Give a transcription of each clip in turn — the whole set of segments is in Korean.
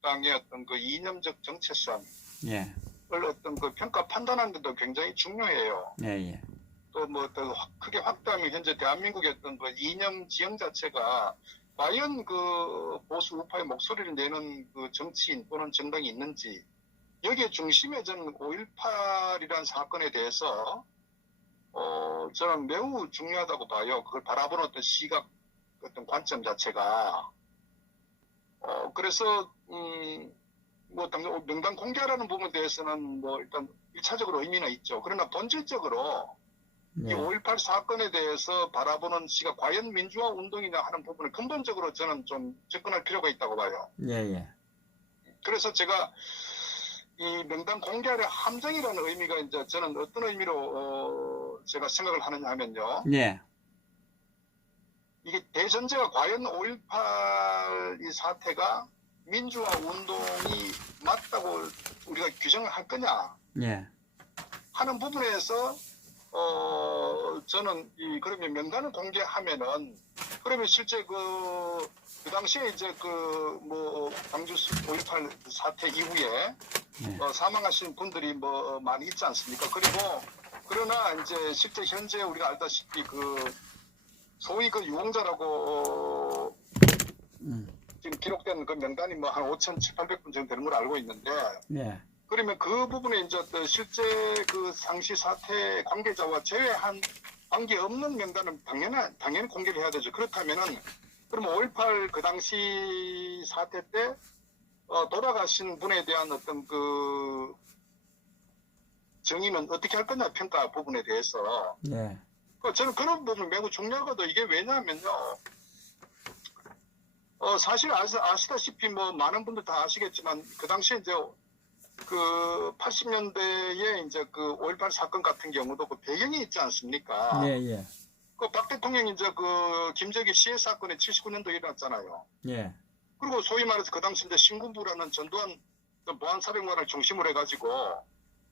자유한국당의 어떤 그 이념적 정체성을 예. 어떤 그 평가 판단하는 데도 굉장히 중요해요. 예, 예. 또 뭐 더 크게 확대하면 현재 대한민국의 어떤 그 이념 지형 자체가 과연 그 보수 우파의 목소리를 내는 그 정치인 또는 정당이 있는지, 여기에 중심에 저는 5.18이라는 사건에 대해서 저는 매우 중요하다고 봐요. 그걸 바라보는 어떤 시각, 어떤 관점 자체가. 그래서 뭐 당장 명단 공개라는 부분에 대해서는 뭐 일단 1차적으로 의미는 있죠. 그러나 본질적으로 이 예. 5.18 사건에 대해서 바라보는 시각, 과연 민주화 운동이냐 하는 부분을 근본적으로 저는 좀 접근할 필요가 있다고 봐요. 예, 예. 그래서 제가 이 명단 공개의 함정이라는 의미가 이제 저는 어떤 의미로 제가 생각을 하느냐 하면요. 예. 이게 대전제가 과연 5.18 이 사태가 민주화 운동이 맞다고 우리가 규정을 할 거냐 예. 하는 부분에서 저는 그러면 명단을 공개하면은 그러면 실제 그 당시에 이제 뭐 광주 5.18 사태 이후에 예. 사망하신 분들이 뭐 많이 있지 않습니까? 그리고 그러나 이제 실제 현재 우리가 알다시피 소위 유공자라고 지금 기록된 그 명단이 뭐 한 5,700분 정도 되는 걸 알고 있는데, 예. 그러면 그 부분에 이제 실제 그 상시 사태 관계자와 제외한 관계 없는 명단은 당연히 공개를 해야 되죠. 그렇다면은 그러면 5.18 그 당시 사태 때 돌아가신 분에 대한 어떤 그 정의는 어떻게 할 거냐, 평가 부분에 대해서. 예. 저는 그런 부분 매우 중요하거든요. 이게 왜냐하면요. 사실 아시다시피 뭐 많은 분들 다 아시겠지만 그 당시에 이제 그 80년대에 이제 그 5.18 사건 같은 경우도 그 배경이 있지 않습니까? 예, 예. 그 박 대통령이 이제 그 김정일 시해 사건이 79년도에 일어났잖아요. 예. 그리고 소위 말해서 그 당시 이제 신군부라는 전두환 보안사령관을 중심으로 해가지고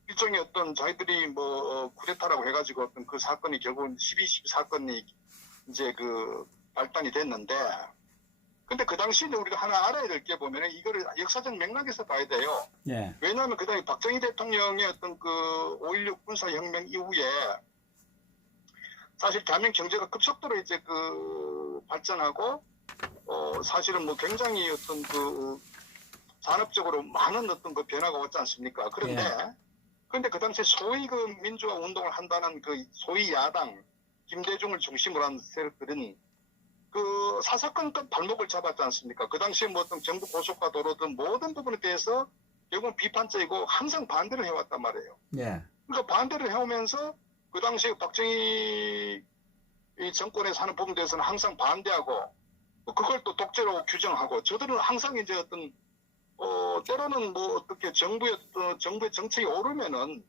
일종의 어떤 자기들이 뭐 쿠데타라고 해가지고 어떤 그 사건이 결국은 12.12 사건이 이제 그 발단이 됐는데, 근데 그 당시에 우리가 하나 알아야 될 게 보면은 이거를 역사적 맥락에서 봐야 돼요. 예. 왜냐하면 그 당시 박정희 대통령의 어떤 그 5.16 군사혁명 이후에 사실 대한민국 경제가 급속도로 이제 그 발전하고 사실은 뭐 굉장히 어떤 그 산업적으로 많은 어떤 그 변화가 왔지 않습니까? 그런데 그 당시에 소위 그 민주화 운동을 한다는 그 소위 야당 김대중을 중심으로 한 세력들은 그 사사건건 발목을 잡았지 않습니까? 그 당시에 뭐 어떤 정부 고속화 도로든 모든 부분에 대해서 결국은 비판적이고 항상 반대를 해왔단 말이에요. 예. 그러니까 반대를 해오면서 그 당시에 박정희 이 정권에서 하는 부분에 대해서는 항상 반대하고 그걸 또 독재로 규정하고, 저들은 항상 이제 어떤 때로는 뭐 어떻게 정부의 정책이 오르면은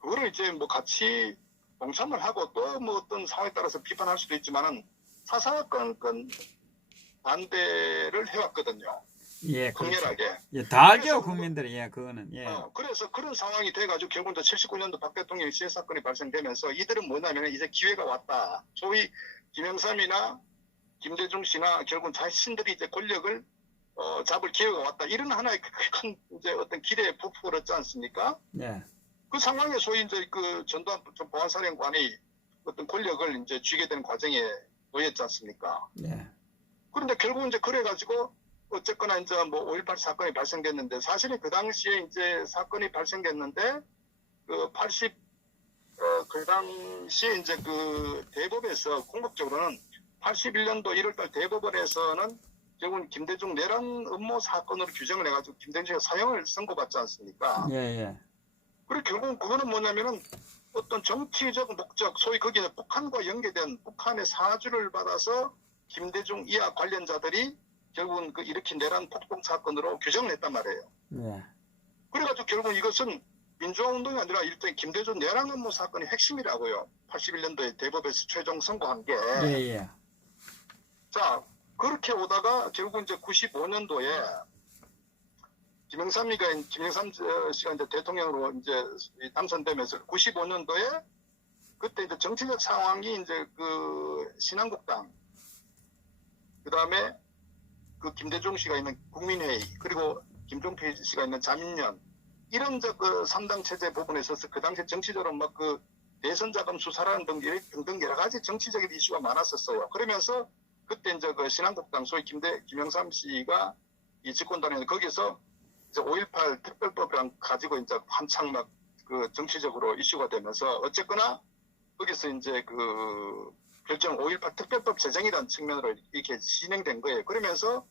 그거를 이제 뭐 같이 동참을 하고 또 뭐 어떤 상황에 따라서 비판할 수도 있지만은 사사건건 반대를 해왔거든요. 예. 그렇죠. 강렬하게. 예. 다 알죠, 그래서 국민들이. 예, 그거는. 예. 그래서 그런 상황이 돼가지고 결국 79년도 박 대통령 시해 사건이 발생되면서 이들은 뭐냐면 이제 기회가 왔다. 소위 김영삼이나 김대중 씨나 결국 자신들이 이제 권력을 잡을 기회가 왔다. 이런 하나의 큰 이제 어떤 기대에 부풀어 있지 않습니까? 예. 그 상황에 소위 이제 그 전두환 보안사령관이 어떤 권력을 이제 쥐게 된 과정에 놓였지 않습니까? 예. 그런데 결국 이제 그래가지고 어쨌거나 이제 뭐 5.18 사건이 발생됐는데, 사실은 그 당시에 이제 사건이 발생됐는데 그 당시에 이제 그 대법에서 공식적으로는 81년도 1월달 대법원에서는 결국은 김대중 내란 음모 사건으로 규정을 해가지고 김대중이 사형을 선고받지 않습니까? 예, 예. 그리고 결국은 그거는 뭐냐면은 어떤 정치적 목적, 소위 거기에 북한과 연계된 북한의 사주를 받아서 김대중 이하 관련자들이 결국은 그 일으킨 내란 폭동 사건으로 규정을 했단 말이에요. 예. 그래가지고 결국 이것은 민주화 운동이 아니라 일종의 김대중 내란 음모 사건의 핵심이라고요. 81년도에 대법에서 최종 선고한 게. 예, 예. 자, 그렇게 오다가 결국 이제 95년도에 김영삼 씨가 이제 대통령으로 이제 당선되면서 95년도에 그때 이제 정치적 상황이 이제 그 신한국당, 그 다음에 그 김대중 씨가 있는 국민회의, 그리고 김종필 씨가 있는 자민련, 이런 그 3당 체제 부분에 있어서 그 당시 정치적으로 막 그 대선 자금 수사라는 등등 여러 가지 정치적인 이슈가 많았었어요. 그러면서 그때 이제 그 신한국당 소위 김영삼 씨가 이 집권단에 거기서 이제 5.18 특별법을 가지고 이제 한창 막 그 정치적으로 이슈가 되면서 어쨌거나 거기서 이제 그 결정 5.18 특별법 제정이라는 측면으로 이렇게 진행된 거예요. 그러면서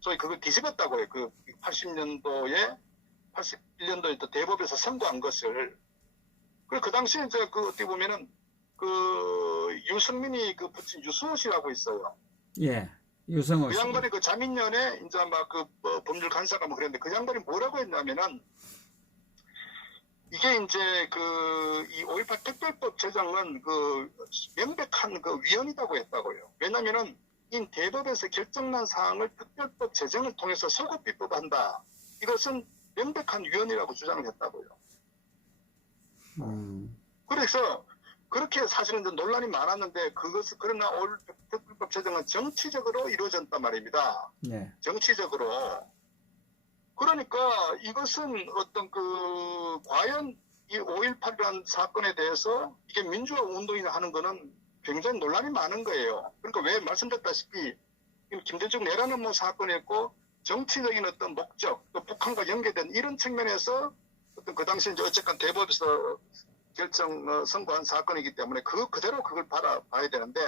소위 그걸 뒤집었다고요. 그 81년도에 또 대법에서 선고한 것을. 그 당시에 이제 그 어떻게 보면은 그 유승민이 그 붙인 유승호 씨라고 있어요. 예. 유성호 그 씨. 양반이 그 자민련에 이제 막 그 법률 간사가 뭐 그랬는데 그 양반이 뭐라고 했냐면은 이게 이제 그 이 5.18 특별법 제정은 그 명백한 그 위헌이라고 했다고요. 왜냐면은 이 대법에서 결정난 사항을 특별법 제정을 통해서 소급 입법한다. 이것은 명백한 위헌이라고 주장을 했다고요. 그래서 그렇게 사실은 논란이 많았는데 그것을 그러나 5.18 특별법 제정은 정치적으로 이루어졌단 말입니다. 네. 정치적으로. 그러니까 이것은 어떤 그 과연 이 5.18이라는 사건에 대해서 이게 민주화 운동이냐 하는 거는 굉장히 논란이 많은 거예요. 그러니까 왜 말씀드렸다시피 김대중 내라는 뭐 사건이었고 정치적인 어떤 목적 또 북한과 연계된 이런 측면에서 어떤 그 당시 이제 어쨌건 대법에서 결정 선고한 사건이기 때문에 그대로 그걸 봐야 되는데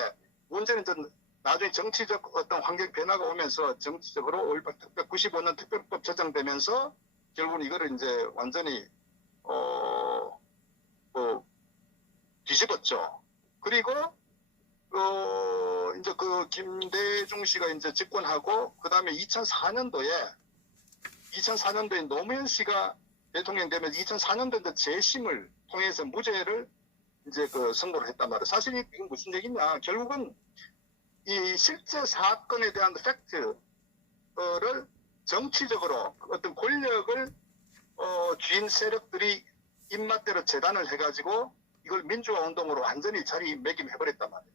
문제는 좀 나중에 정치적 어떤 환경 변화가 오면서 정치적으로 5.18 특별 95년 특별법 제정되면서 결국은 이거를 이제 완전히 뒤집었죠. 그리고 이제 그 김대중 씨가 이제 집권하고 그 다음에 2004년도에 노무현 씨가 대통령 되면서 2004년도에 이제 재심을 통해서 무죄를 이제 그 선고를 했단 말이에요. 사실 이게 무슨 얘기냐? 결국은 이 실제 사건에 대한 팩트를 정치적으로 어떤 권력을 쥔 세력들이 입맛대로 재단을 해가지고 이걸 민주화 운동으로 완전히 자리매김해버렸단 말이에요.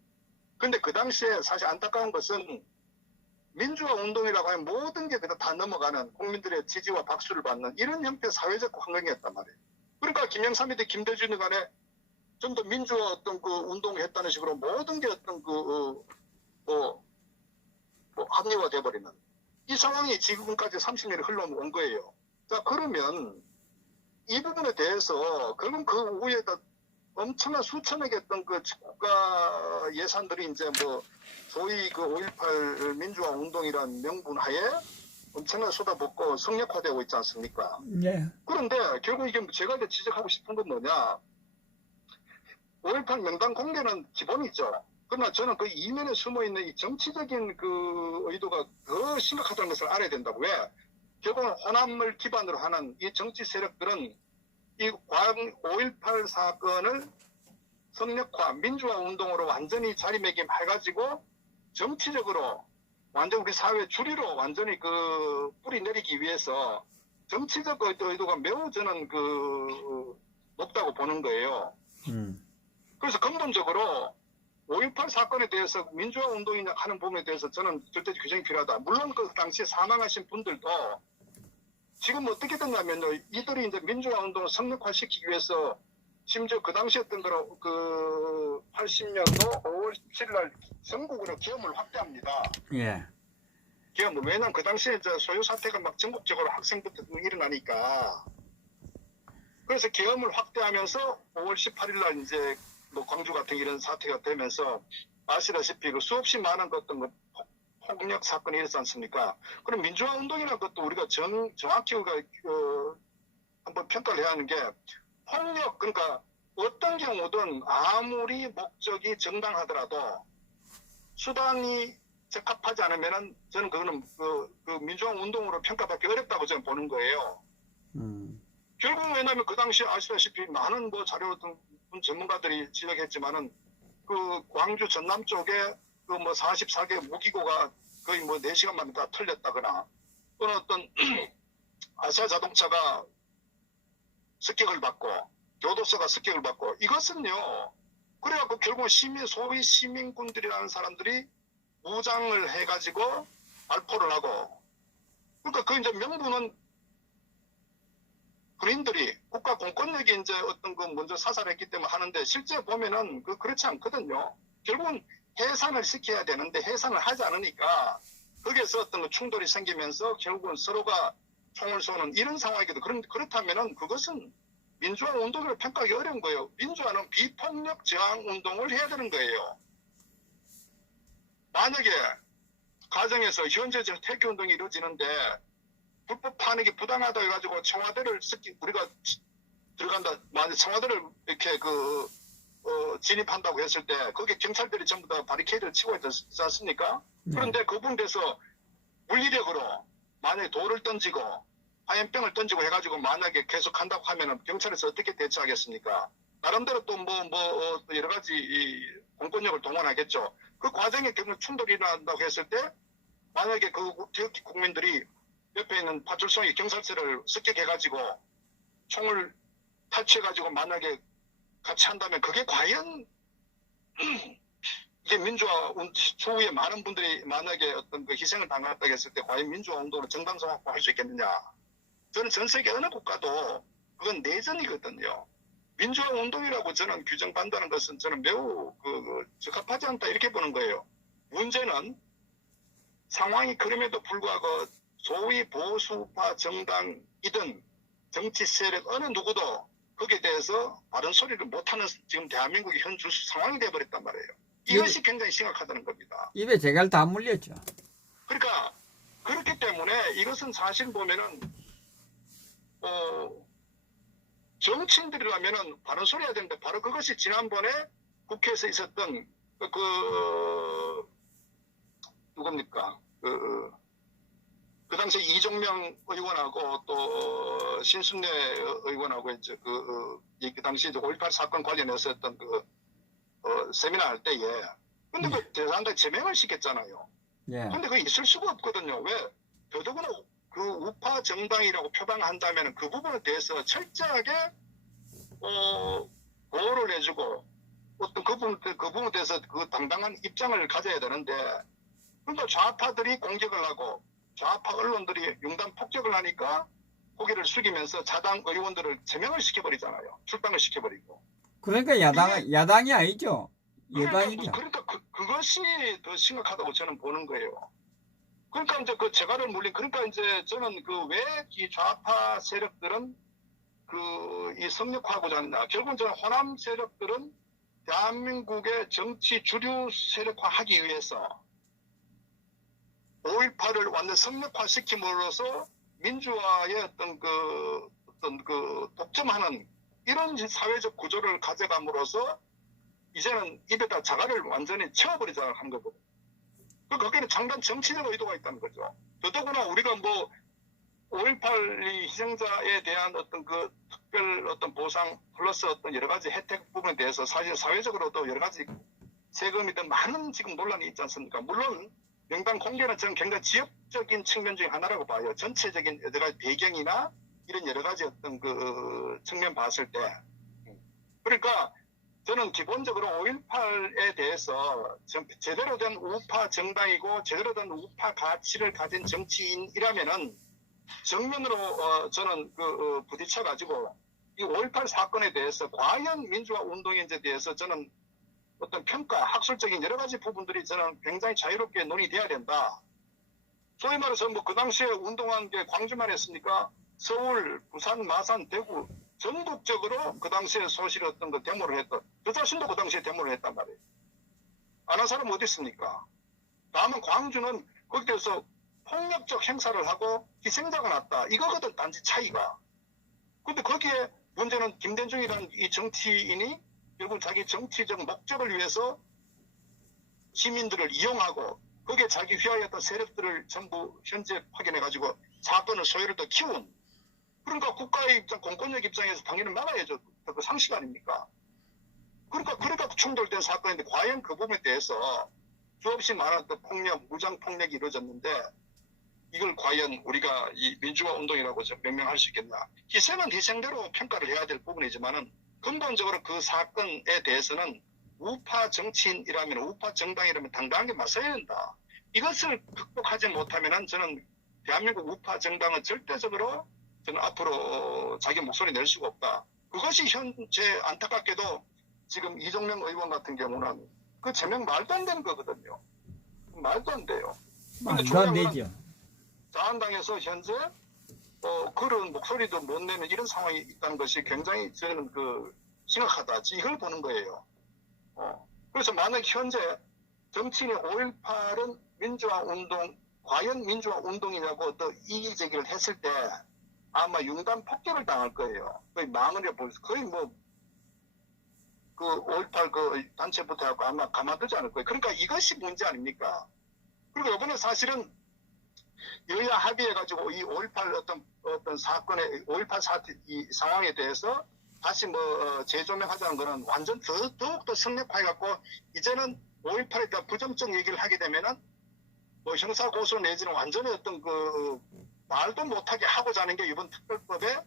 근데 그 당시에 사실 안타까운 것은 민주화 운동이라고 하면 모든 게 그냥 다 넘어가는 국민들의 지지와 박수를 받는 이런 형태의 사회적 환경이었단 말이에요. 그러니까 김영삼이든 김대중이 간에 좀 더 민주화 어떤 그 운동을 했다는 식으로 모든 게 어떤 합리화돼 버리는 이 상황이 지금까지 30년이 흘러온 거예요. 자, 그러면 이 부분에 대해서 그럼 그 후에다 엄청난 수천억의 어떤 그 국가 예산들이 이제 뭐 소위 그 5.18 민주화 운동이라는 명분 하에 엄청나게 쏟아붓고 성역화되고 있지 않습니까? 네. 그런데 결국 이게 제가 이제 지적하고 싶은 건 뭐냐? 5.18 명단 공개는 기본이죠. 그러나 저는 그 이면에 숨어있는 이 정치적인 그 의도가 더 심각하다는 것을 알아야 된다고. 왜? 결국은 호남을 기반으로 하는 이 정치 세력들은 이 5.18 사건을 성역화, 민주화 운동으로 완전히 자리매김해가지고 정치적으로 완전 우리 사회 주리로 완전히 그 뿌리 내리기 위해서 정치적 의도가 매우 저는 그 높다고 보는 거예요. 그래서 근본적으로 5.18 사건에 대해서 민주화 운동이냐 하는 부분에 대해서 저는 절대적 규정이 필요하다. 물론 그 당시에 사망하신 분들도 지금 어떻게 됐냐면요. 이들이 이제 민주화 운동을 성역화시키기 위해서 심지어 그 당시 어떤 그 80년도 5월 17일 날 전국으로 계엄을 확대합니다. 예. 계엄을. 왜냐면 그 당시에 이제 소요 사태가 막 전국적으로 학생부터 일어나니까. 그래서 계엄을 확대하면서 5월 18일 날 이제 뭐 광주 같은 이런 사태가 되면서 아시다시피 그 수없이 많은 어떤 그 폭력 사건이 일어났지 않습니까? 그럼 민주화 운동이라는 것도 우리가 정확히 우리가 한번 평가를 해야 하는 게 폭력, 그러니까 어떤 경우든 아무리 목적이 정당하더라도 수단이 적합하지 않으면은 저는 그거는 그 민주화 운동으로 평가받기 어렵다고 저는 보는 거예요. 결국 왜냐하면 그 당시 아시다시피 많은 뭐 자료 전문가들이 지적했지만은 그 광주 전남 쪽에 그 뭐 44개 무기고가 거의 뭐 4시간 만에 다 털렸다거나 또는 어떤 아시아 자동차가 습격을 받고 교도소가 습격을 받고 이것은요. 그래갖고 결국 소위 시민군들이라는 사람들이 무장을 해가지고 발포를 하고 그러니까 그 이제 명분은 군인들이 국가 공권력이 이제 어떤 그 먼저 사살했기 때문에 하는데 실제 보면은 그렇지 않거든요. 결국은 해산을 시켜야 되는데 해산을 하지 않으니까 거기에서 어떤 그 충돌이 생기면서 결국은 서로가 총을 쏘는 이런 상황이거든. 그렇다면은 그것은 민주화 운동을 평가하기 어려운 거예요. 민주화는 비폭력 저항 운동을 해야 되는 거예요. 만약에 가정에서 현재 지금 퇴교 운동이 이루어지는데 불법 탄핵이 부당하다 해가지고 청와대를 우리가 들어간다. 만약 청와대를 이렇게 진입한다고 했을 때 거기에 경찰들이 전부 다 바리케이드를 치고 있지 않습니까? 그런데 그 부분에서 물리력으로 만약에 돌을 던지고 화염병을 던지고 해가지고 만약에 계속 한다고 하면은 경찰에서 어떻게 대처하겠습니까? 나름대로 또 여러 가지 공권력을 동원하겠죠. 그 과정에 결국 충돌이 일어난다고 했을 때 만약에 그 태극기 국민들이 옆에 있는 파출소의 경찰서를 습격해가지고 총을 탈취해가지고 만약에 같이 한다면 그게 과연 이게 민주화 추후에 많은 분들이 만약에 어떤 그 희생을 당했다고 했을 때 과연 민주화 운동으로 정당성 확보할 수 있겠느냐. 저는 전 세계 어느 국가도 그건 내전이거든요. 민주화 운동이라고 저는 규정한다는 것은 저는 매우 적합하지 않다 이렇게 보는 거예요. 문제는 상황이 그럼에도 불구하고 소위 보수파 정당이든 정치 세력 어느 누구도 거기에 대해서 바른 소리를 못하는 지금 대한민국의 현 상황이 되어버렸단 말이에요. 이것이 굉장히 심각하다는 겁니다. 입에 재갈 다 물렸죠. 그러니까 그렇기 때문에 이것은 사실 보면은 정치인들이라면은 바른 소리 해야 되는데 바로 그것이 지난번에 국회에서 있었던 누굽니까 그 당시에 이종명 의원하고 또 신순례 의원하고 이제 그 당시 5.18 사건 관련해서 했던 세미나 할 때에 근데 그 대상당 제명을 시켰잖아요. 예. 근데 그게 있을 수가 없거든요. 왜? 더더구나 그 우파 정당이라고 표방한다면 그 부분에 대해서 철저하게 보호를 해주고 어떤 그 부분에 대해서 그 당당한 입장을 가져야 되는데 그러니까 좌파들이 공격을 하고 좌파 언론들이 융단 폭격을 하니까 고개를 숙이면서 자당 의원들을 제명을 시켜버리잖아요. 출당을 시켜버리고. 그러니까 야당이 아니죠. 여당이죠. 그러니까 그것이 더 심각하다고 저는 보는 거예요. 그러니까 이제 그 재갈을 물린 그러니까 이제 저는 왜 이 좌파 세력들은 이 성역화하고자 하느냐. 결국은 저는 호남 세력들은 대한민국의 정치 주류 세력화하기 위해서 5.18을 완전 성역화시킴으로써 민주화의 어떤 독점하는 이런 사회적 구조를 가져감으로써 이제는 입에다 자갈을 완전히 채워버리자 한 거거든요. 거기는 장단 정치적 의도가 있다는 거죠. 더더구나 우리가 5.18 희생자에 대한 어떤 특별 어떤 보상 플러스 어떤 여러 가지 혜택 부분에 대해서 사실 사회적으로도 여러 가지 세금이든 많은 지금 논란이 있지 않습니까? 물론 명단 공개는 저는 굉장히 지역적인 측면 중에 하나라고 봐요. 전체적인 여러 가지 배경이나 이런 여러 가지 어떤 측면 봤을 때. 그러니까 저는 기본적으로 5.18에 대해서 제대로 된 우파 정당이고 제대로 된 우파 가치를 가진 정치인이라면은 정면으로 저는 부딪혀가지고 이 5.18 사건에 대해서 과연 민주화 운동인지에 대해서 저는 어떤 평가, 학술적인 여러 가지 부분들이 저는 굉장히 자유롭게 논의돼야 된다. 소위 말해서 그 당시에 운동한 게 광주만 했으니까 서울, 부산, 마산, 대구 전국적으로 그 당시에 소실 어떤 데모를 했던, 저 자신도 그 당시에 데모를 했단 말이에요. 안 한 사람 어디 있습니까? 다만 광주는 거기에서 폭력적 행사를 하고 희생자가 났다. 이거거든 단지 차이가. 근데 거기에 문제는 김대중이라는 이 정치인이 결국 자기 정치적 목적을 위해서 시민들을 이용하고 거기에 자기 휘하였던 세력들을 전부 현재 확인해가지고 사건을 소요를 더 키운 그러니까 국가의 입장, 공권력 입장에서 당연히 막아야죠. 그 상식 아닙니까? 그러니까 충돌된 사건인데 과연 그 부분에 대해서 수없이 많은 폭력, 무장 폭력이 이루어졌는데 이걸 과연 우리가 이 민주화 운동이라고 명명할 수 있겠나? 희생은 희생대로 평가를 해야 될 부분이지만은 근본적으로 그 사건에 대해서는 우파 정치인이라면 우파 정당이라면 당당하게 맞서야 된다. 이것을 극복하지 못하면은 저는 대한민국 우파 정당은 절대적으로 저는 앞으로 자기 목소리 낼 수가 없다. 그것이 현재 안타깝게도 지금 이정명 의원 같은 경우는 그 제명 말도 안 되는 거거든요. 말도 안 돼요. 근데 말도 안 중요한 건 되죠. 자한당에서 현재 그런 목소리도 못 내는 이런 상황이 있다는 것이 굉장히 저는 그 심각하다. 이걸 보는 거예요. 그래서 만약 현재 정치인의 5.18은 민주화 운동, 과연 민주화 운동이냐고 또 이의 제기를 했을 때 아마 융단 폭격을 당할 거예요. 거의 망을 해볼 거의 뭐 그 5.18 그 단체부터 하고 아마 가만두지 않을 거예요. 그러니까 이것이 문제 아닙니까? 그리고 이번에 사실은 여야 합의해가지고 이 5.18 어떤 사건의 5.18 사태 이 상황에 대해서 다시 뭐 재조명하자는 거는 완전 더욱더 성립해갖고 이제는 5.18에 대한 부정적 얘기를 하게 되면은 뭐 형사 고소 내지는 완전히 어떤 그 말도 못하게 하고자 하는 게 이번 특별법에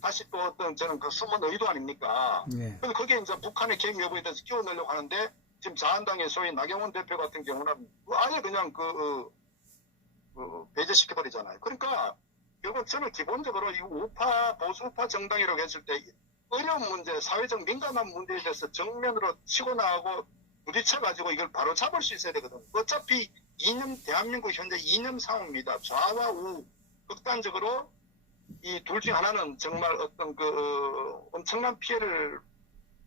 다시 또 어떤 저는 그 숨은 의도 아닙니까? 네. 그래서 그게 이제 북한의 개입 여부에 대해서 끼워넣으려고 하는데 지금 자한당의 소위 나경원 대표 같은 경우는 아예 그냥 배제시켜버리잖아요. 그러니까 결국 저는 기본적으로 이 우파 보수 우파 정당이라고 했을 때 어려운 문제, 사회적 민감한 문제에 대해서 정면으로 치고 나가고 부딪혀가지고 이걸 바로 잡을 수 있어야 되거든. 어차피 대한민국 현재 이념 상황입니다. 좌와 우 극단적으로 이 둘 중 하나는 정말 어떤 그 엄청난 피해를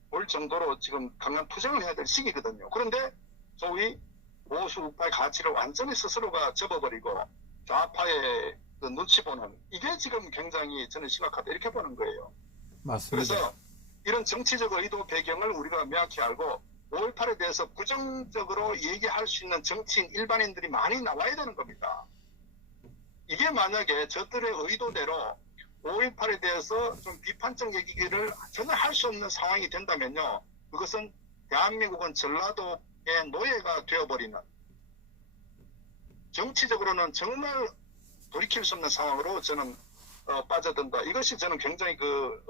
볼 정도로 지금 강한 투쟁을 해야 될 시기거든요. 그런데 소위 보수 우파의 가치를 완전히 스스로가 접어버리고 좌파의 그 눈치 보는 이게 지금 굉장히 저는 심각하다 이렇게 보는 거예요. 맞습니다. 그래서 이런 정치적 의도 배경을 우리가 명확히 알고 5.18에 대해서 부정적으로 얘기할 수 있는 정치인 일반인들이 많이 나와야 되는 겁니다. 이게 만약에 저들의 의도대로 5.18에 대해서 좀 비판적 얘기를 전혀 할 수 없는 상황이 된다면요. 그것은 대한민국은 전라도의 노예가 되어버리는 정치적으로는 정말 돌이킬 수 없는 상황으로 저는 빠져든다. 이것이 저는 굉장히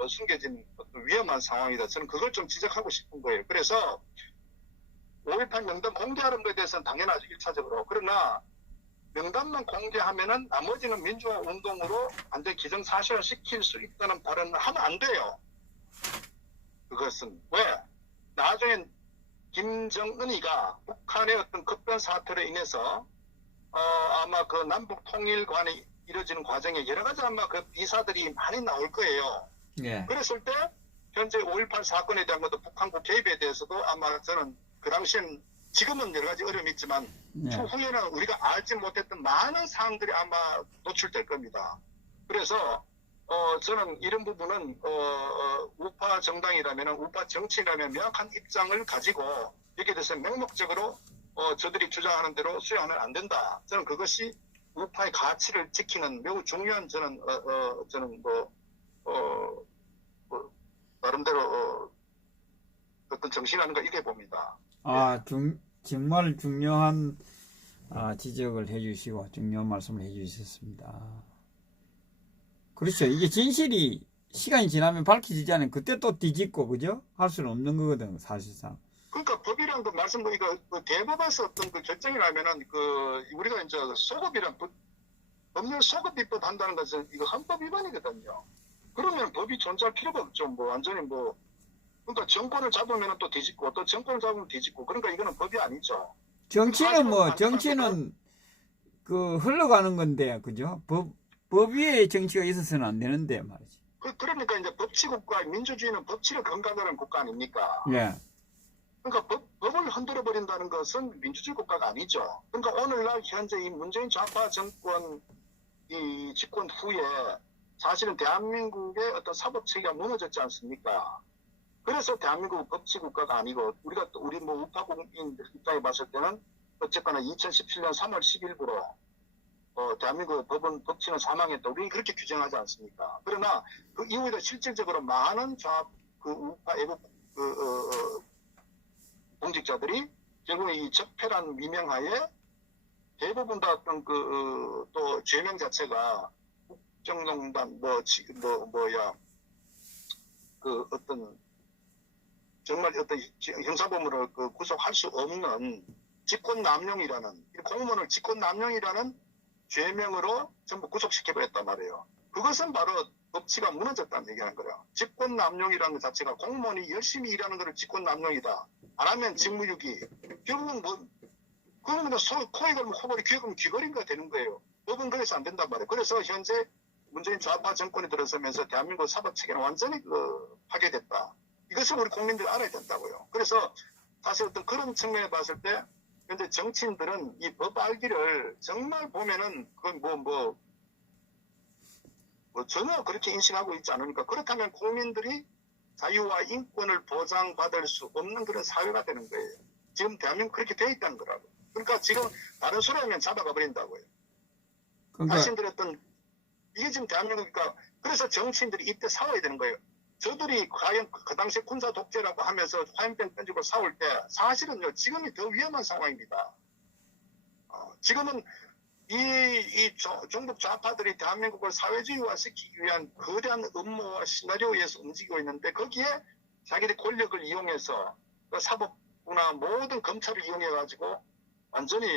숨겨진 위험한 상황이다. 저는 그걸 좀 지적하고 싶은 거예요. 그래서 5.18 명단 공개하는 것에 대해서는 당연하죠. 1차적으로. 그러나 명단만 공개하면은 나머지는 민주화 운동으로 완전히 기정사실화 시킬 수 있다는 발언을 하면 안 돼요. 그것은 왜? 나중엔 김정은이가 북한의 어떤 급변 사태로 인해서 아마 그 남북 통일관이 이루어지는 과정에 여러 가지 아마 그 비사들이 많이 나올 거예요. 예. 그랬을 때 현재 5.18 사건에 대한 것도 북한국 개입에 대해서도 아마 저는 그 당시엔 지금은 여러 가지 어려움이 있지만 네. 추후에는 우리가 알지 못했던 많은 사항들이 아마 노출될 겁니다. 그래서 저는 이런 부분은 우파 정당이라면 우파 정치인이라면 명확한 입장을 가지고 여기에 대해서 맹목적으로 저들이 주장하는 대로 수용하면 안 된다. 저는 그것이 우파의 가치를 지키는 매우 중요한 저는 나름대로 어떤 정신이라는 걸 이렇게 봅니다. 정말 중요한 지적을 해주시고 중요한 말씀을 해주셨습니다. 그렇죠. 이게 진실이 시간이 지나면 밝혀지지 않으면 그때 또 뒤집고 그죠? 할 수는 없는 거거든 사실상. 그러니까 법이란 그 말씀드리니까 대법에서 어떤 그 결정이 나면은 우리가 이제 소급이란 법률 소급 입법 한다는 것은 이거 헌법 위반이거든요. 그러면 법이 존재할 필요가 없죠. 완전히 그러니까 정권을 잡으면 또 뒤집고 또 정권을 잡으면 뒤집고 그러니까 이거는 법이 아니죠. 정치는 흘러가는 건데 그죠? 법 위에 정치가 있어서는 안 되는데 말이지. 그러니까 이제 법치국가 민주주의는 법치를 근간하는 국가 아닙니까? 예. 그러니까 법을 흔들어 버린다는 것은 민주주의 국가가 아니죠. 그러니까 오늘날 현재 이 문재인 좌파 정권 이 집권 후에 사실은 대한민국의 어떤 사법 체계가 무너졌지 않습니까? 그래서 대한민국 법치국가가 아니고 우리 우파 국민 입장에 봤을 때는 어쨌거나 2017년 3월 10일부로 대한민국 법치는 사망했다. 우리는 그렇게 규정하지 않습니까? 그러나 그 이후에도 실질적으로 많은 우파 애국 공직자들이 결국 이 적폐란 미명하에 대부분 다 어떤 또 죄명 자체가 국정농단 정말 어떤 형사범으로 구속할 수 없는 직권남용이라는 공무원을 직권남용이라는 죄명으로 전부 구속시켜버렸단 말이에요. 그것은 바로 법치가 무너졌다는 얘기하는 거예요. 직권남용이라는 것 자체가 공무원이 열심히 일하는 것을 직권남용이다. 안 하면 직무유기. 결국은 뭐 그건 그냥 코에 걸면 코걸이, 귀에 걸면 귀걸이가 되는 거예요. 법은 그래서 안 된단 말이에요. 그래서 현재 문재인 좌파 정권이 들어서면서 대한민국 사법 체계는 완전히 파괴됐다. 이것을 우리 국민들이 알아야 된다고요. 그래서 사실 어떤 그런 측면에 봤을 때 현재 정치인들은 이 법 알기를 정말 보면은 그건 뭐 전혀 그렇게 인식하고 있지 않으니까 그렇다면 국민들이 자유와 인권을 보장받을 수 없는 그런 사회가 되는 거예요. 지금 대한민국 그렇게 돼 있다는 거라고. 그러니까 지금 다른 소리 하면 잡아가 버린다고요. 그러니까 자신들의 어떤 이게 지금 대한민국이니까 그래서 정치인들이 이때 싸워야 되는 거예요. 저들이 과연 그 당시에 군사 독재라고 하면서 화염병 던지고 싸울 때 사실은요 지금이 더 위험한 상황입니다. 지금은 종북 좌파들이 대한민국을 사회주의화 시키기 위한 거대한 음모와 시나리오에서 움직이고 있는데 거기에 자기들 권력을 이용해서 그 사법부나 모든 검찰을 이용해가지고 완전히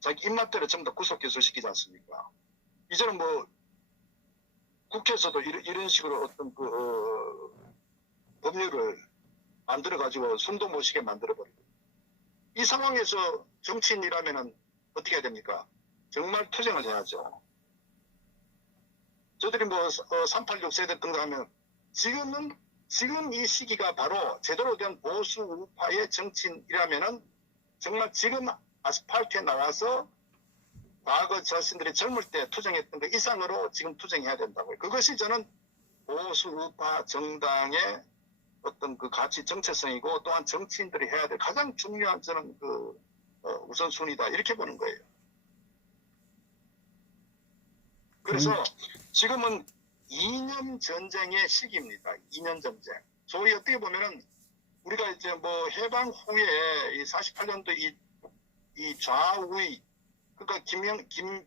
자기 입맛대로 전부 다 구속 기소시키지 않습니까? 이제는 뭐 국회에서도 이런 식으로 어떤 법률을 만들어가지고 숨도 못 쉬게 만들어버리고 이 상황에서 정치인이라면은 어떻게 해야 됩니까? 정말 투쟁을 해야죠. 저들이 뭐 386 세대 등장하면 지금 이 시기가 바로 제대로 된 보수 우파의 정치인이라면은 정말 지금 아스팔트에 나와서 과거 자신들이 젊을 때 투쟁했던 것 이상으로 지금 투쟁해야 된다고요. 그것이 저는 보수 우파 정당의 어떤 그 가치 정체성이고 또한 정치인들이 해야 될 가장 중요한 저는 우선순위다 이렇게 보는 거예요. 그래서 지금은 이념 전쟁의 시기입니다. 이념 전쟁. 소위 어떻게 보면은 우리가 이제 뭐 해방 후에 이 48년도 이 좌우의 그러니까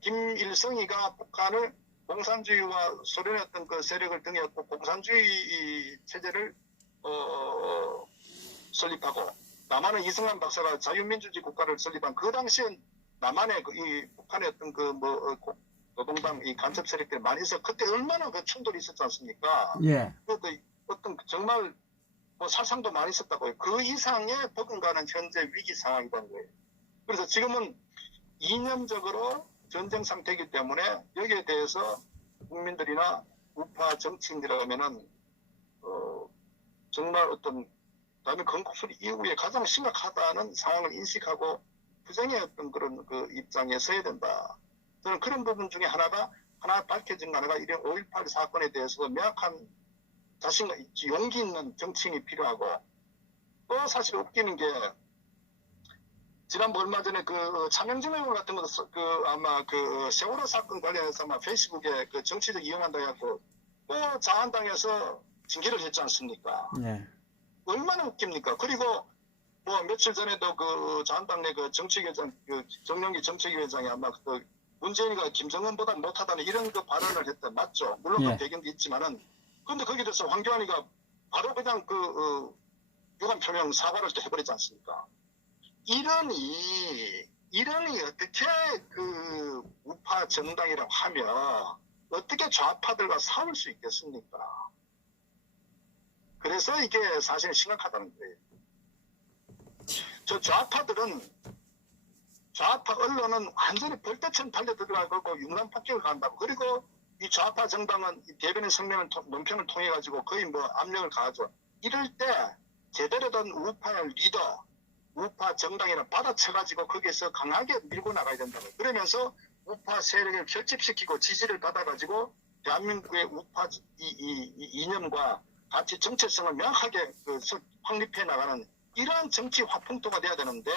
김일성이가 북한을 공산주의와 소련의 어떤 그 세력을 등에업고 공산주의 체제를 설립하고 남한은 이승만 박사가 자유민주주의 국가를 설립한 그 당시엔 남한의 이 북한의 어떤 노동당 이 간첩 세력들이 많이 있어 그때 얼마나 그 충돌이 있었지 않습니까? 예. 그것도 어떤 정말 뭐 살상도 많이 있었다고요. 그 이상의 버금가는 현재 위기 상황이 된 거예요. 그래서 지금은 이념적으로 전쟁 상태이기 때문에 여기에 대해서 국민들이나 우파 정치인들이라면은 정말 어떤 다음에 건국수리 이후에 가장 심각하다는 상황을 인식하고 투쟁의 어떤 그런 그 입장에 서야 된다. 저는 그런 부분 중에 하나 밝혀진 하나가 이런 5.18 사건에 대해서도 명확한 자신과 용기 있는 정치인이 필요하고 또 사실 웃기는 게 지난번 얼마 전에 그 차명진 의원 같은 것도 아마 그 세월호 사건 관련해서 아마 페이스북에 그 정치적 이용한다 해갖고 또 자한당에서 징계를 했지 않습니까? 예. 얼마나 웃깁니까? 그리고 뭐 며칠 전에도 그 자한당 내 그 정치위원장 그 정영기 정치위원장이 아마 그 문재인이가 김정은보다 못하다는 이런 그 발언을 했다 맞죠? 물론 예. 그 배경도 있지만은 근데 거기에 대해서 황교안이가 바로 그냥 유감 표명 사과를 또 해버리지 않습니까? 이런이 어떻게 그 우파 정당이라고 하면 어떻게 좌파들과 싸울 수 있겠습니까? 그래서 이게 사실 심각하다는 거예요. 저 좌파 언론은 완전히 벌떼처럼 달려들어가고 융단 폭격을 간다고. 그리고 이 좌파 정당은 이 대변인 성명을 논평을 통해 가지고 거의 뭐 압력을 가하죠. 이럴 때 제대로 된 우파의 리더, 우파 정당이랑 받아쳐가지고 거기에서 강하게 밀고 나가야 된다고. 그러면서 우파 세력을 결집시키고 지지를 받아가지고 대한민국의 우파 이념과 가치 정체성을 명확하게 확립해 나가는 이러한 정치 화풍토가 돼야 되는데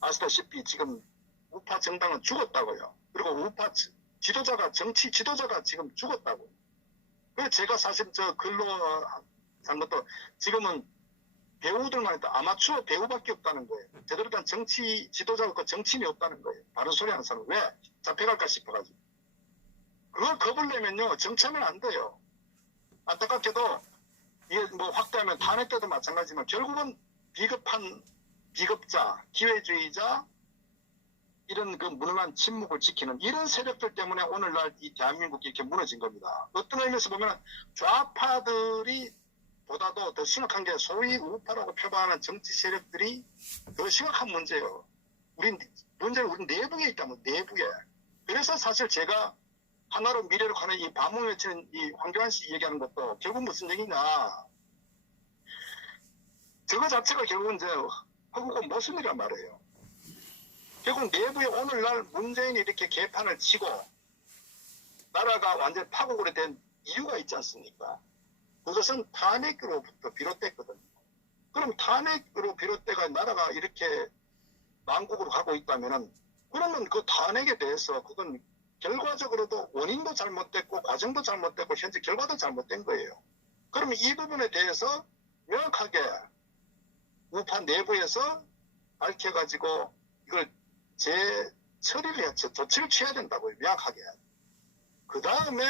아시다시피 지금 우파 정당은 죽었다고요. 그리고 우파 정치 지도자가 지금 죽었다고요. 그래서 제가 사실 저 글로 한 것도 지금은 배우들만 해도 아마추어 배우밖에 없다는 거예요. 제대로 된 정치 지도자가 없고 정치인이 없다는 거예요. 바른 소리 하는 사람은 왜? 잡혀갈까 싶어가지고. 그걸 겁을 내면요. 정치하면 안 돼요. 안타깝게도 이게 뭐 확대하면 탄핵 때도 마찬가지지만 결국은 비겁자, 기회주의자 이런 그 무능한 침묵을 지키는 이런 세력들 때문에 오늘날 이 대한민국이 이렇게 무너진 겁니다. 어떤 의미에서 보면 좌파들이 보다도 더 심각한 게 소위 우파라고 표방하는 정치 세력들이 더 심각한 문제예요. 문제는 우리 내부에 있다면 내부에. 그래서 사실 제가 하나로 미래로 가는 이 반문 외치는 이 황교안 씨 얘기하는 것도 결국 무슨 얘기냐. 저거 자체가 결국은 이제 허구고 모순이란 말이에요. 결국 내부에 오늘날 문재인이 이렇게 개판을 치고 나라가 완전 파국으로 된 이유가 있지 않습니까? 그것은 탄핵으로부터 비롯됐거든요. 그럼 탄핵으로 비롯돼가 나라가 이렇게 망국으로 가고 있다면은 그러면 그 탄핵에 대해서 그건 결과적으로도 원인도 잘못됐고 과정도 잘못됐고 현재 결과도 잘못된 거예요. 그러면 이 부분에 대해서 명확하게 우파 내부에서 밝혀가지고 이걸 처리를 해야 조치를 취해야 된다고요. 명확하게. 그 다음에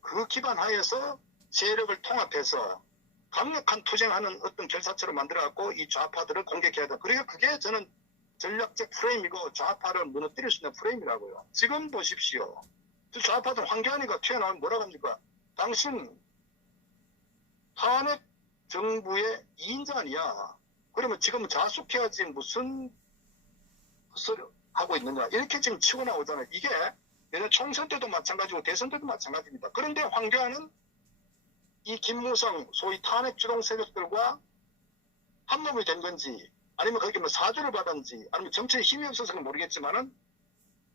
그 기반 하에서 세력을 통합해서 강력한 투쟁하는 어떤 결사체를 만들어갖고 이 좌파들을 공격해야 된다. 그러니까 그게 저는 전략적 프레임이고 좌파를 무너뜨릴 수 있는 프레임이라고요. 지금 보십시오. 좌파들 황교안이가 튀어나오면 뭐라고 합니까? 당신 탄핵 정부의 2인자 아니야. 그러면 지금 자숙해야지 무슨 헛소리 하고 있느냐. 이렇게 지금 치고 나오잖아요. 이게 내년 총선 때도 마찬가지고 대선 때도 마찬가지입니다. 그런데 황교안은 이 김무성 소위 탄핵 주동 세력들과 한몸이 된 건지 아니면 거기 뭐 사주를 받았는지 아니면 정치에 힘이 없어서는 모르겠지만은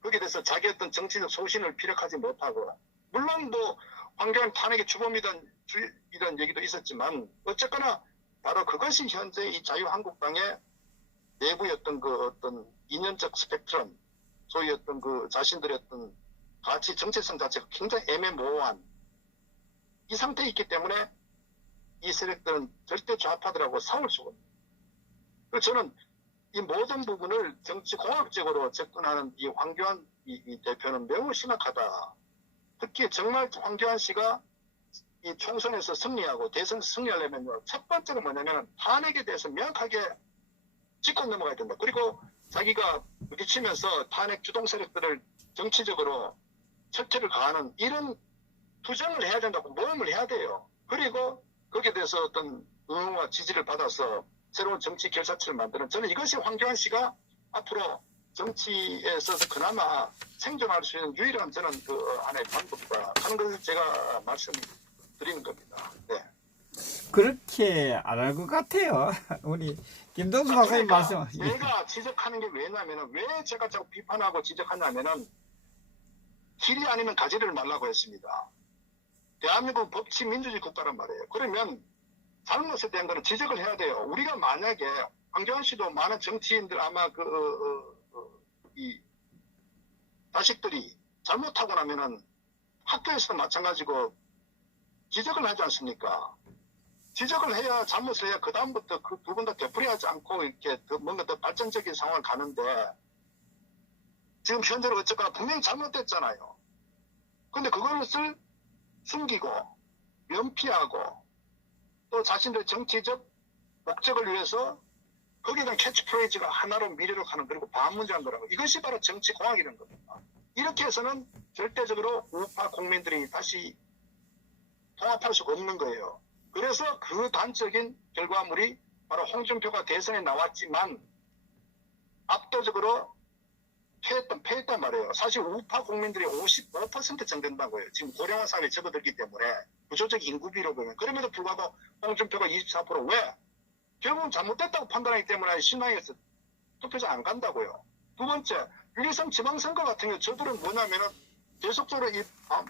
거기에 대해서 자기 어떤 정치적 소신을 피력하지 못하고 물론 뭐 황교안 탄핵의 주범이던 얘기도 있었지만 어쨌거나 바로 그것이 현재 이 자유한국당의 내부의 어떤 그 어떤 이념적 스펙트럼 소위 어떤 그 자신들의 어떤 가치 정체성 자체가 굉장히 애매모호한 이 상태에 있기 때문에 이 세력들은 절대 좌파들하고 싸울 수가 없습니다. 그래서 저는 이 모든 부분을 정치공학적으로 접근하는 이 황교안 이 대표는 매우 심각하다. 특히 정말 황교안 씨가 이 총선에서 승리하고 대선 승리하려면요. 첫 번째로 뭐냐면 탄핵에 대해서 명확하게 짚고 넘어가야 된다. 그리고 자기가 부딪히면서 탄핵 주동 세력들을 정치적으로 철퇴를 가하는 이런 투쟁을 해야 된다고 모험을 해야 돼요. 그리고 거기에 대해서 어떤 응원과 지지를 받아서 새로운 정치 결사체를 만드는 저는 이것이 황교안 씨가 앞으로 정치에서 그나마 생존할 수 있는 유일한 저는 그 하나의 방법이다 하는 것을 제가 말씀드리는 겁니다. 네. 그렇게 안 할 것 같아요. 우리 김동수 박사님 말씀. 제가 지적하는 게 왜냐면은 왜 제가 자꾸 비판하고 지적하냐면은 길이 아니면 가지를 말라고 했습니다. 대한민국 법치 민주주의 국가란 말이에요. 그러면 잘못에 대한 거는 지적을 해야 돼요. 우리가 만약에 황교안 씨도 많은 정치인들 아마 이 자식들이 잘못하고 나면은 학교에서도 마찬가지고 지적을 하지 않습니까? 지적을 해야 잘못을 해야 그 다음부터 그 두 분 다 되풀이하지 않고 이렇게 뭔가 더 발전적인 상황을 가는데 지금 현재로 어쨌거나 분명히 잘못됐잖아요. 근데 그것을 숨기고 면피하고 또 자신들의 정치적 목적을 위해서 거기에 대한 캐치프레이즈가 하나로 미래로 가는 그리고 반문제한 거라고. 이것이 바로 정치공학이라는 겁니다. 이렇게 해서는 절대적으로 우파 국민들이 다시 통합할 수가 없는 거예요. 그래서 그 단적인 결과물이 바로 홍준표가 대선에 나왔지만 압도적으로 패했단 말이에요. 사실 우파 국민들이 55% 정도 된다고요. 지금 고령화 사회에 접어들기 때문에 구조적 인구비로 보면. 그럼에도 불구하고 홍준표가 24% 왜? 결국은 잘못됐다고 판단하기 때문에 신당에서 투표장 안 간다고요. 두 번째, 윤리성 지방선거 같은 경우 저들은 뭐냐면은 계속적으로 이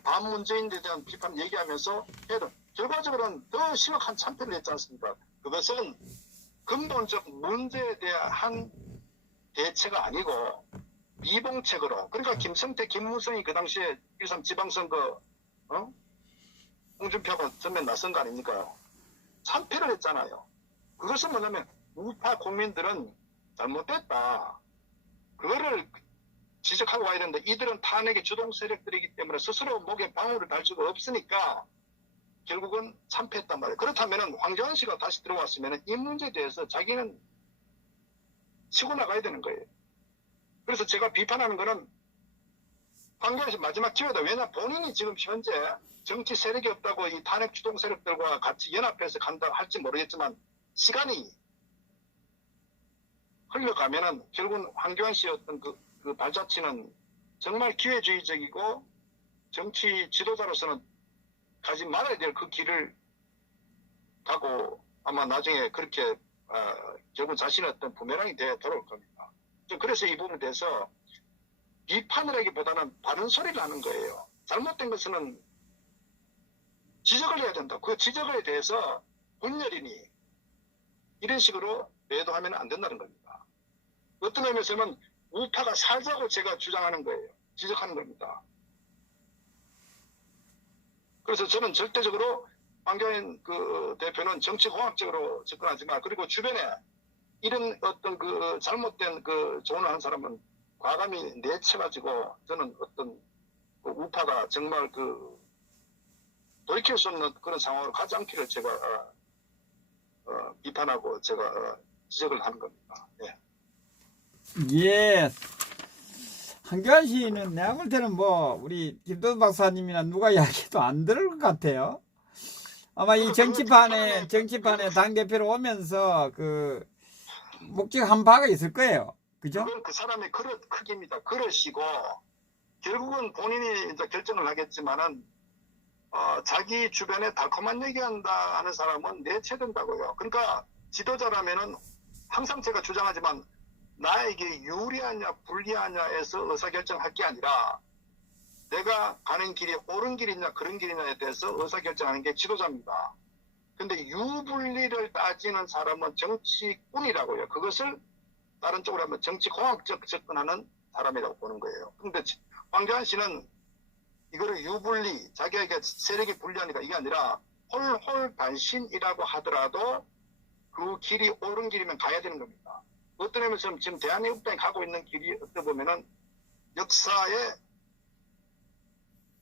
반문재인에 대한 비판 얘기하면서 해도 결과적으로는 더 심각한 참패를 했지 않습니까? 그것은 근본적 문제에 대한 대체가 아니고 미봉책으로. 그러니까 김성태, 김무성이 그 당시에 1.3 지방선거 홍준표가 전면 나선 거 아닙니까? 참패를 했잖아요. 그것은 뭐냐면 우파 국민들은 잘못됐다. 그거를 지적하고 와야 되는데 이들은 탄핵의 주동 세력들이기 때문에 스스로 목에 방울을 달 수가 없으니까 결국은 참패했단 말이에요. 그렇다면 황교안 씨가 다시 들어왔으면 이 문제에 대해서 자기는 치고 나가야 되는 거예요. 그래서 제가 비판하는 거는 황교안 씨 마지막 기회다. 왜냐 본인이 지금 현재 정치 세력이 없다고 이 탄핵 주동 세력들과 같이 연합해서 간다 할지 모르겠지만 시간이 흘러가면은 결국은 황교안 씨의 어떤 그 발자취는 정말 기회주의적이고 정치 지도자로서는 가지 말아야 될 그 길을 가고 아마 나중에 그렇게 결국 자신의 어떤 부메랑이 되어 돌아올 겁니다. 그래서 이 부분에 대해서 비판을 하기보다는 바른 소리를 하는 거예요. 잘못된 것은 지적을 해야 된다. 그 지적에 대해서 분열이니 이런 식으로 매도하면 안 된다는 겁니다. 어떤 의미에서는 우파가 살자고 제가 주장하는 거예요. 지적하는 겁니다. 그래서 저는 절대적으로 황교안 그 대표는 정치공학적으로 접근하지 마. 그리고 주변에 이런 어떤 그 잘못된 그 조언을 한 사람은 과감히 내쳐가지고 저는 어떤 그 우파가 정말 그 돌이킬 수 없는 그런 상황으로 가지 않기를 제가 비판하고 제가 지적을 하는 겁니다. 예. 예. 한교안 씨는 내가 볼 때는 뭐 우리 김도수 박사님이나 누가 이야기도 안 들을 것 같아요. 아마 이 정치판에 당대표로 오면서 그 목적한 바가 있을 거예요. 그죠? 그건 그 사람의 그릇 크기입니다. 그릇이고 결국은 본인이 이제 결정을 하겠지만은 자기 주변에 달콤한 얘기한다 하는 사람은 내쳐된다고요. 그러니까 지도자라면은 항상 제가 주장하지만 나에게 유리하냐 불리하냐에서 의사결정할 게 아니라 내가 가는 길이 옳은 길이냐 그런 길이냐에 대해서 의사결정하는 게 지도자입니다. 근데 유불리를 따지는 사람은 정치꾼이라고요. 그것을 다른 쪽으로 하면 정치공학적 접근하는 사람이라고 보는 거예요. 근데 황교안 씨는 이거를 유불리, 자기에게 세력이 불리하니까 이게 아니라 홀홀단신이라고 하더라도 그 길이 옳은 길이면 가야 되는 겁니다. 어떤 의미에서 지금 대한민국당이 가고 있는 길이 어떻게 보면은 역사의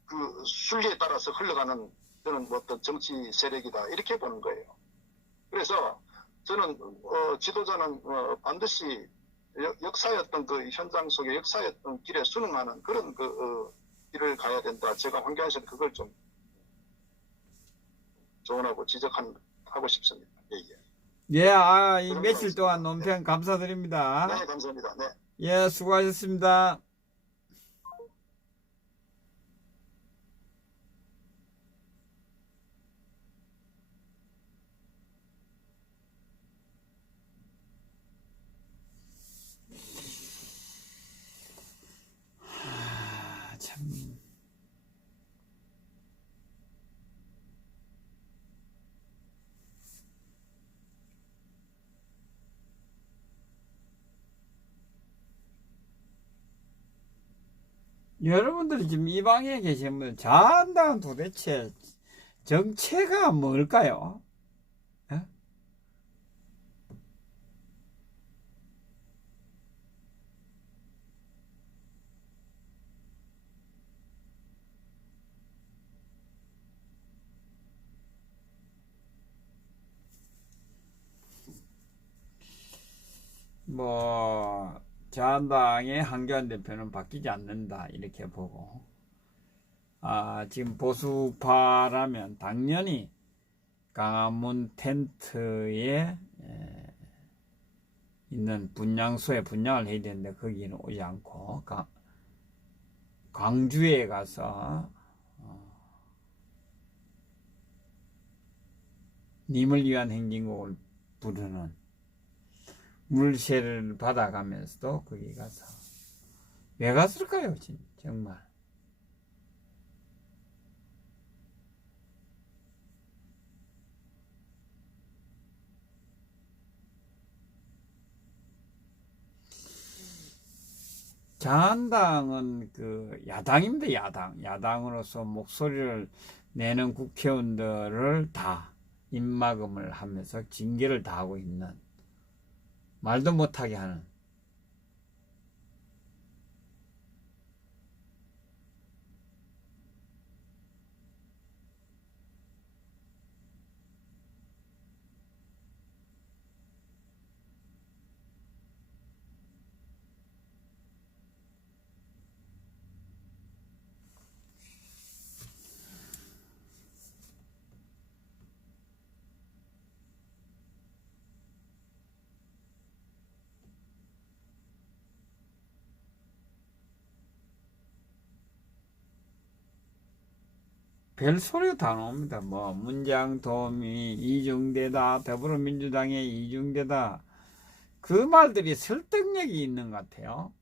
그 순리에 따라서 흘러가는 저는 어떤 정치 세력이다 이렇게 보는 거예요. 그래서 저는 지도자는 반드시 역사의 어떤 그 현장 속에 역사의 어떤 길에 순응하는 그런 길을 가야 된다. 제가 황교안 씨는 그걸 좀 조언하고 지적하고 싶습니다. 예, 예. 예, 이 며칠 동안 논평 감사드립니다. 네, 감사합니다. 네. 예, 수고하셨습니다. 참. 여러분들이 지금 이 방에 계신 분, 자한당은 도대체 정체가 뭘까요? 예? 뭐, 자한당의 한교안 대표는 바뀌지 않는다, 이렇게 보고. 지금 보수파라면 당연히 강화문 텐트에 있는 분향소에 분향을 해야 되는데 거기는 오지 않고 광주에 가서 님을 위한 행진곡을 부르는 물세를 받아가면서도 거기 가서 왜 갔을까요? 정말. 자한당은 그 야당입니다. 야당으로서 목소리를 내는 국회의원들을 다 입막음을 하면서 징계를 당하고 있는, 말도 못하게 하는, 별소리가 다 나옵니다. 뭐 문장도움이 이중대다, 더불어민주당의 이중대다, 그 말들이 설득력이 있는 것 같아요.